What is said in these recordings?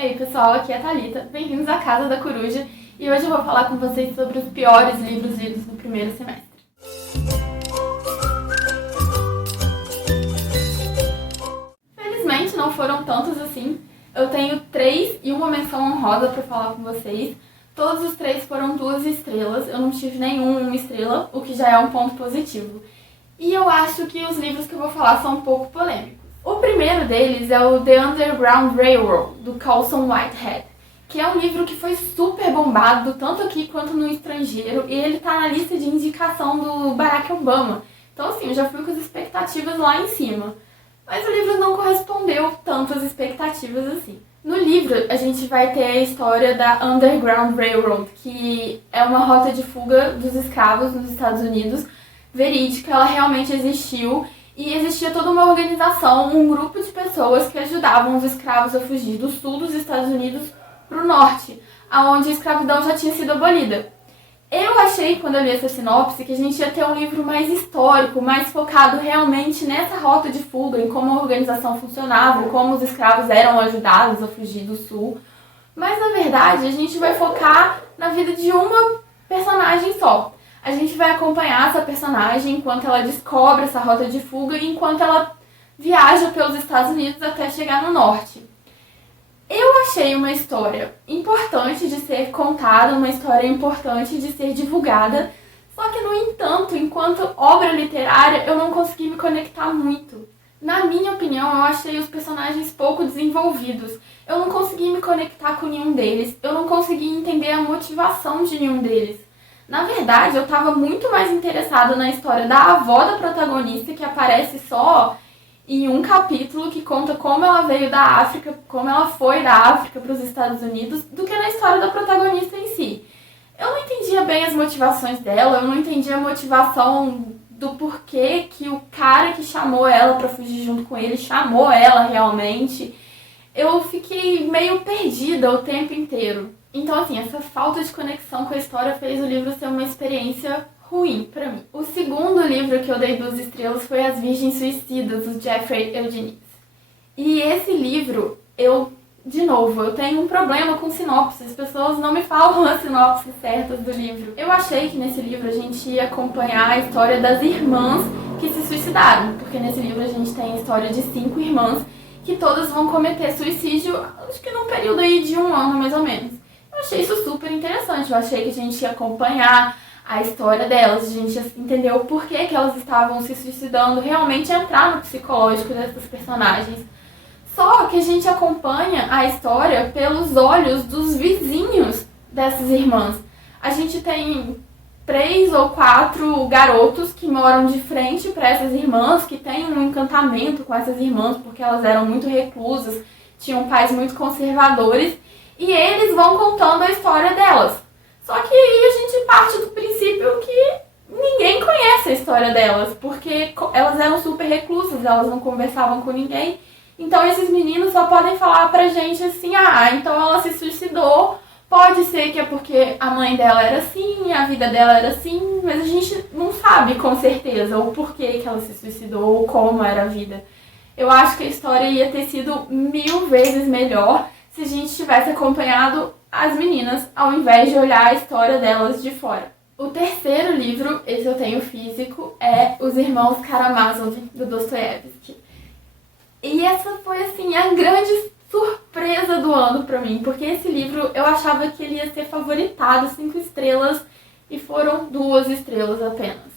Ei pessoal, aqui é a Thalita, bem-vindos à Casa da Coruja e hoje eu vou falar com vocês sobre os piores livros lidos no primeiro semestre. Felizmente não foram tantos assim, eu tenho 3 e uma menção honrosa para falar com vocês. Todos os 3 foram 2 estrelas, eu não tive nenhum 1 estrela, o que já é um ponto positivo. E eu acho que os livros que eu vou falar são um pouco polêmicos. O primeiro deles é o The Underground Railroad, do Colson Whitehead, que é um livro que foi super bombado, tanto aqui quanto no estrangeiro, e ele tá na lista de indicação do Barack Obama. Então assim, eu já fui com as expectativas lá em cima. Mas o livro não correspondeu tanto às expectativas assim. No livro, a gente vai ter a história da Underground Railroad, que é uma rota de fuga dos escravos nos Estados Unidos, verídica, ela realmente existiu. E existia toda uma organização, um grupo de pessoas que ajudavam os escravos a fugir do sul dos Estados Unidos para o norte, aonde a escravidão já tinha sido abolida. Eu achei, quando eu li essa sinopse, que a gente ia ter um livro mais histórico, mais focado realmente nessa rota de fuga, em como a organização funcionava, como os escravos eram ajudados a fugir do sul. Mas, na verdade, a gente vai focar na vida de uma personagem só. A gente vai acompanhar essa personagem enquanto ela descobre essa rota de fuga e enquanto ela viaja pelos Estados Unidos até chegar no norte. Eu achei uma história importante de ser contada, uma história importante de ser divulgada, só que, no entanto, enquanto obra literária, eu não consegui me conectar muito. Na minha opinião, eu achei os personagens pouco desenvolvidos. Eu não consegui me conectar com nenhum deles, eu não consegui entender a motivação de nenhum deles. Na verdade, eu estava muito mais interessada na história da avó da protagonista, que aparece só em um capítulo que conta como ela veio da África, como ela foi da África para os Estados Unidos, do que na história da protagonista em si. Eu não entendia bem as motivações dela, eu não entendia a motivação do porquê que o cara que chamou ela para fugir junto com ele chamou ela realmente. Eu fiquei meio perdida o tempo inteiro. Então, assim, essa falta de conexão com a história fez o livro ser uma experiência ruim pra mim. O segundo livro que eu dei 2 estrelas foi As Virgens Suicidas, do Jeffrey Eugenides. E esse livro, eu tenho um problema com sinopse. As pessoas não me falam as sinopses certas do livro. Eu achei que nesse livro a gente ia acompanhar a história das irmãs que se suicidaram, porque nesse livro a gente tem a história de 5 irmãs que todas vão cometer suicídio, acho que num período aí de 1 ano, mais ou menos. Eu achei isso super interessante, eu achei que a gente ia acompanhar a história delas, a gente ia entender o porquê que elas estavam se suicidando, realmente entrar no psicológico dessas personagens. Só que a gente acompanha a história pelos olhos dos vizinhos dessas irmãs. A gente tem 3 ou 4 garotos que moram de frente para essas irmãs, que têm um encantamento com essas irmãs, porque elas eram muito reclusas, tinham pais muito conservadores, e eles vão contando a história delas. Só que aí a gente parte do princípio que ninguém conhece a história delas, porque elas eram super reclusas, elas não conversavam com ninguém. Então esses meninos só podem falar pra gente assim, então ela se suicidou, pode ser que é porque a mãe dela era assim, a vida dela era assim, mas a gente não sabe com certeza o porquê que ela se suicidou ou como era a vida. Eu acho que a história ia ter sido 1000 vezes melhor se a gente tivesse acompanhado as meninas, ao invés de olhar a história delas de fora. O terceiro livro, esse eu tenho físico, é Os Irmãos Karamazov, do Dostoiévski. E essa foi, assim, a grande surpresa do ano pra mim, porque esse livro eu achava que ele ia ser favoritado, 5 estrelas, e foram 2 estrelas apenas.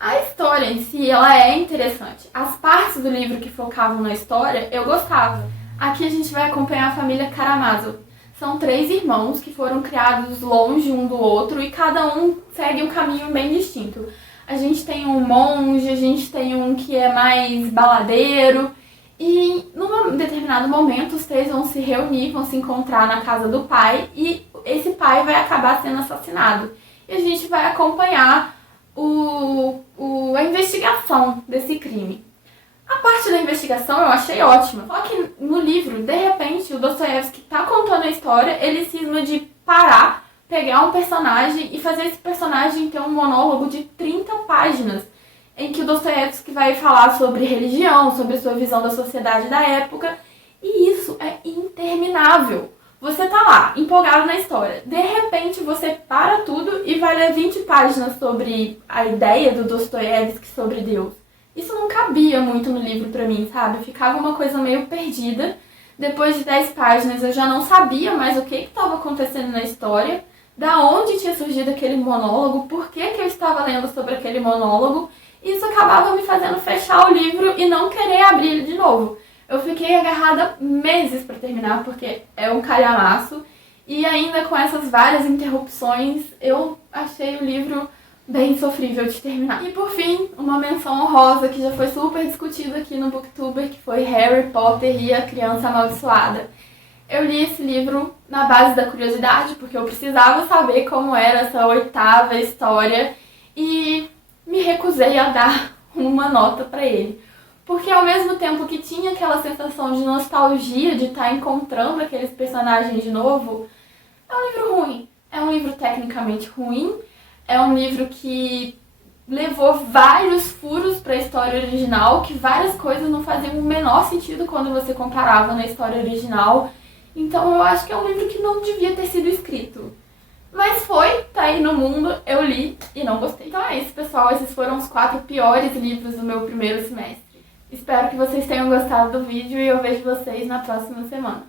A história em si, ela é interessante. As partes do livro que focavam na história, eu gostava. Aqui a gente vai acompanhar a família Karamazov. São 3 irmãos que foram criados longe um do outro e cada um segue um caminho bem distinto. A gente tem um monge, a gente tem um que é mais baladeiro e num determinado momento os 3 vão se reunir, vão se encontrar na casa do pai e esse pai vai acabar sendo assassinado. E a gente vai acompanhar a investigação desse crime. A parte da investigação eu achei ótima, só que no livro, de repente, o Dostoiévski tá contando a história, ele cisma de parar, pegar um personagem e fazer esse personagem ter um monólogo de 30 páginas, em que o Dostoiévski vai falar sobre religião, sobre sua visão da sociedade da época, e isso é interminável. interminável. Você tá lá, empolgado na história. De repente, você para tudo e vai ler 20 páginas sobre a ideia do Dostoiévski sobre Deus. Isso não cabia muito no livro pra mim, sabe? Ficava uma coisa meio perdida. Depois de 10 páginas, eu já não sabia mais o que estava acontecendo na história, da onde tinha surgido aquele monólogo, por que eu estava lendo sobre aquele monólogo. E isso acabava me fazendo fechar o livro e não querer abrir ele de novo. Eu fiquei agarrada meses para terminar, porque é um calhamaço. E ainda com essas várias interrupções, eu achei o livro bem sofrível de terminar. E por fim, uma menção honrosa que já foi super discutida aqui no Booktuber, que foi Harry Potter e a Criança Amaldiçoada. Eu li esse livro na base da curiosidade, porque eu precisava saber como era essa 8ª história e me recusei a dar uma nota para ele. Porque ao mesmo tempo que tinha aquela sensação de nostalgia de estar encontrando aqueles personagens de novo, é um livro ruim. É um livro tecnicamente ruim, é um livro que levou vários furos para a história original, que várias coisas não faziam o menor sentido quando você comparava na história original. Então eu acho que é um livro que não devia ter sido escrito. Mas foi, tá aí no mundo, eu li e não gostei. Então é isso, pessoal. Esses foram os 4 piores livros do meu primeiro semestre. Espero que vocês tenham gostado do vídeo e eu vejo vocês na próxima semana.